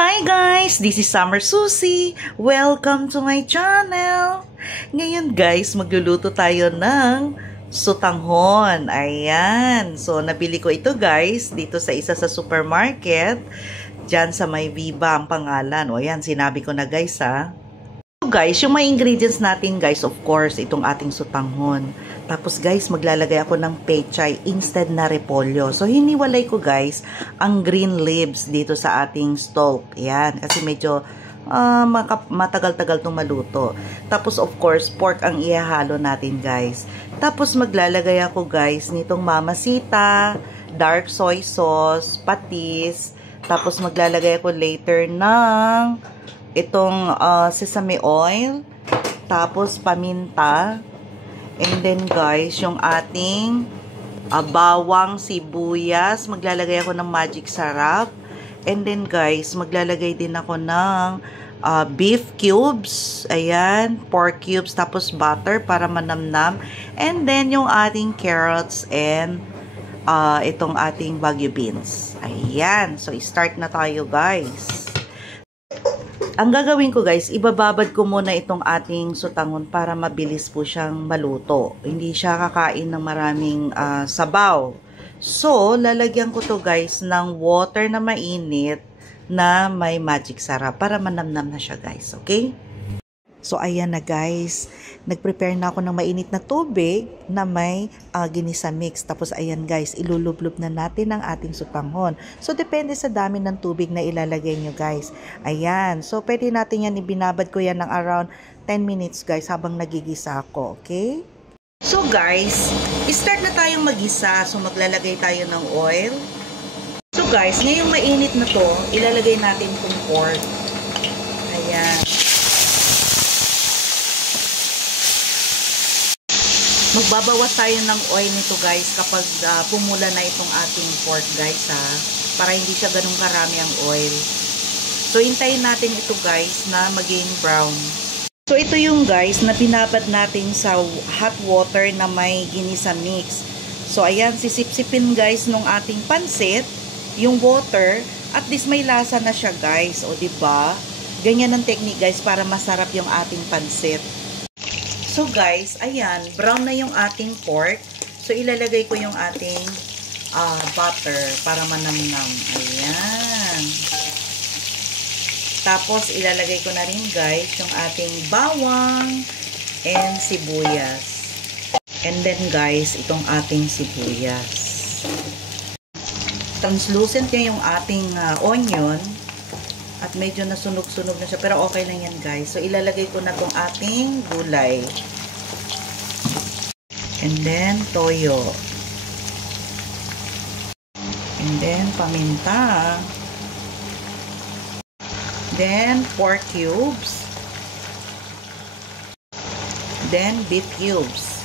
Hi guys! This is Summer Susie. Welcome to my channel. Ngayon guys, magluluto tayo ng sutanghon. Ayan. So, nabili ko ito guys dito sa isa sa supermarket. Diyan sa may Viva ang pangalan. O ayan, sinabi ko na guys ha. So guys, yung mga ingredients natin guys, of course, itong ating sutanghon. Tapos guys, maglalagay ako ng pechay instead na repolyo. So, hiniwalay ko guys ang green leaves dito sa ating stalk. Yan, kasi medyo matagal-tagal itong maluto. Tapos of course, pork ang ihahalo natin guys. Tapos maglalagay ako guys nitong mamasita, dark soy sauce, patis. Tapos maglalagay ako later ng itong sesame oil. Tapos paminta. And then guys, yung ating bawang, sibuyas, maglalagay ako ng magic sarap. And then guys, maglalagay din ako ng beef cubes, ayan, pork cubes, tapos butter para manamnam. And then yung ating carrots and itong ating Baguio beans. Ayan, so start na tayo guys. Ang gagawin ko guys, ibababad ko muna itong ating sutanghon para mabilis po siyang maluto. Hindi siya kakain ng maraming sabaw. So, lalagyan ko to guys ng water na mainit na may magic sarap para manamnam na siya guys. Okay? So, ayan na guys. Nag-prepare na ako ng mainit na tubig na may ginisa mix. Tapos, ayan guys, ilulublub na natin ang ating sutanghon. So, depende sa dami ng tubig na ilalagay nyo guys. Ayan. So, pwede natin yan, ibinabad ko yan ng around 10 minutes guys habang nagigisa ako. Okay? So, guys, start na tayong magisa. So, maglalagay tayo ng oil. So, guys, ngayong mainit na to, ilalagay natin itong pork. Ayan. Magbabawas tayo ng oil nito guys kapag pumula na itong ating pork guys ha. Para hindi siya ganun karami ang oil. So hintayin natin ito guys na maging brown. So ito yung guys na binabad natin sa hot water na may ginisa mix. So ayan, sisip-sipin guys nung ating pansit, yung water, at least may lasa na siya guys. O diba? Ganyan ang technique guys para masarap yung ating pansit. So guys, ayan, brown na yung ating pork. So ilalagay ko yung ating butter para manamnam. Ayan. Tapos ilalagay ko na rin guys yung ating bawang and sibuyas. And then guys, itong ating sibuyas. Translucent yung ating onion. At medyo nasunog-sunog na siya. Pero okay lang yan guys. So, ilalagay ko na itong ating gulay. And then, toyo. And then, paminta. Then, pork cubes. Then, beef cubes.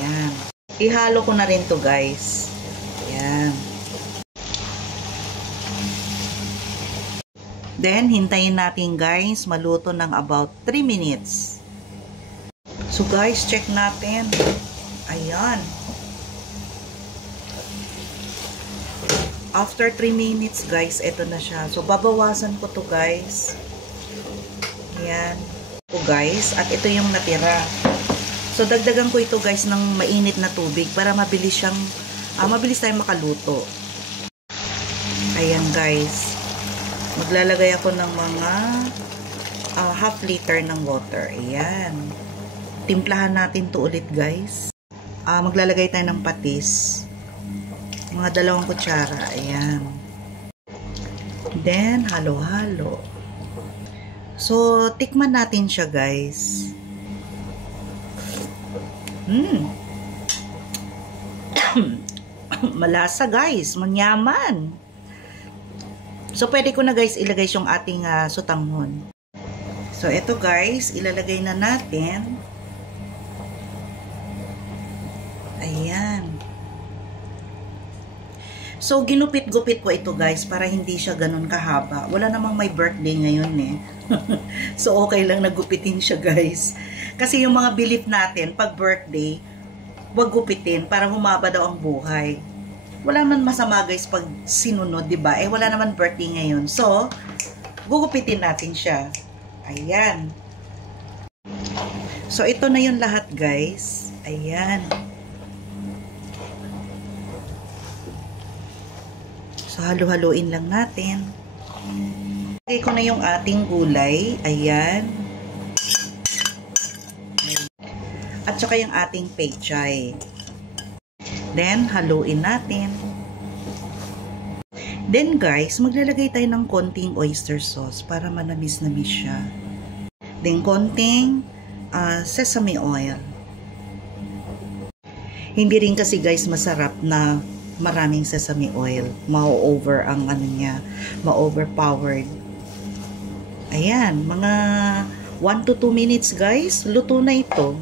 Ayan. Ihalo ko na rin to guys. Ayan. Then, hintayin natin guys, maluto ng about 3 minutes. So guys, check natin. Ayan. After 3 minutes guys, eto na siya. So, babawasan ko to guys. Ayan. Ito guys, at ito yung natira. So, dagdagan ko ito guys ng mainit na tubig para mabilis siyang, mabilis tayong makaluto. Ayan guys. Maglalagay ako ng mga half liter ng water. Ayan. Timplahan natin to ulit guys. Maglalagay tayo ng patis. Mga 2 kutsara. Ayan. Then, halo-halo. So, tikman natin siya guys. Malasa guys. Manyaman. So, pwede ko na guys ilagay yung ating sutanghon. So, ito guys, ilalagay na natin. Ayan. So, ginupit-gupit ko ito guys para hindi siya ganun kahaba. Wala namang may birthday ngayon eh. So, okay lang nagupitin siya guys. Kasi yung mga belief natin, pag birthday, wag gupitin para humaba daw ang buhay. Wala man masama guys pag sinunod, 'di ba? Eh wala naman birthday ngayon. So, gugupitin natin siya. Ayan. So, ito na yung lahat, guys. Ayan. So, halu-haluin lang natin. Lagay ko na yung ating gulay. Ayan. At saka yung ating pechay. Then, haluin natin. Then, guys, maglalagay tayo ng konting oyster sauce para manamis-namis siya. Then, konting sesame oil. Hindi rin kasi, guys, masarap na maraming sesame oil. Ma-over ang ano niya. Ma-overpowered. Ayan, mga 1 to 2 minutes, guys. Luto na ito.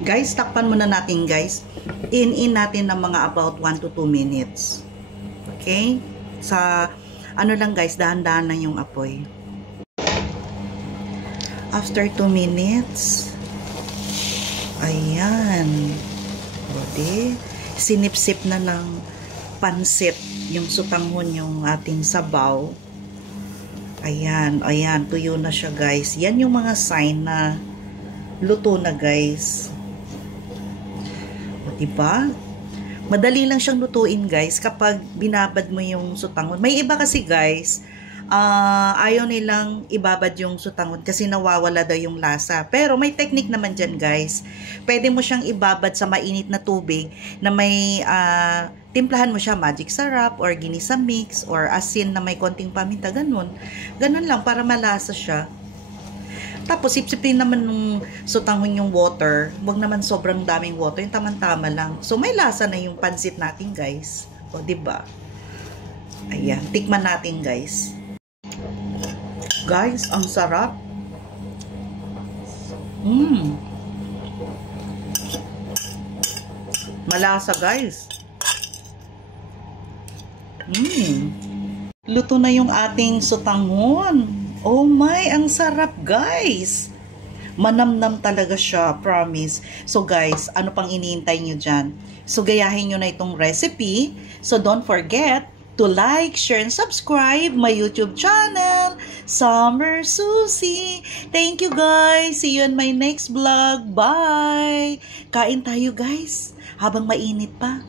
Guys, takpan muna natin, guys. In natin ng mga about 1 to 2 minutes. Okay? Sa, ano lang, guys, dahan-dahan lang yung apoy. After 2 minutes, ayan. Pwede. Sinipsip na ng pansit yung sutanghon, yung ating sabaw. Ayan, ayan. Tuyo na siya, guys. Yan yung mga sign na luto na, guys. Diba? Madali lang siyang lutuin, guys, kapag binabad mo yung sutanghon. May iba kasi, guys, ayaw nilang ibabad yung sutanghon kasi nawawala daw yung lasa. Pero may technique naman dyan, guys. Pwede mo siyang ibabad sa mainit na tubig na may timplahan mo siya magic syrup or ginisa mix or asin na may konting paminta. Ganun. Ganun lang para malasa siya. Tapos, sipsipin naman nung sutanghon yung water. Huwag naman sobrang daming water. Yung tamang-tama lang. So, may lasa na yung pansit natin, guys. O, diba? Ayan. Tikman natin, guys. Guys, ang sarap. Malasa, guys. Luto na yung ating sutanghon. Oh my, ang sarap, guys. Manamnam talaga siya, promise. So guys, ano pang iniintay nyo dyan? So gayahin nyo na itong recipe. So don't forget to like, share, and subscribe my YouTube channel, Summer Susie. Thank you, guys. See you in my next vlog. Bye! Kain tayo, guys. Habang mainit pa.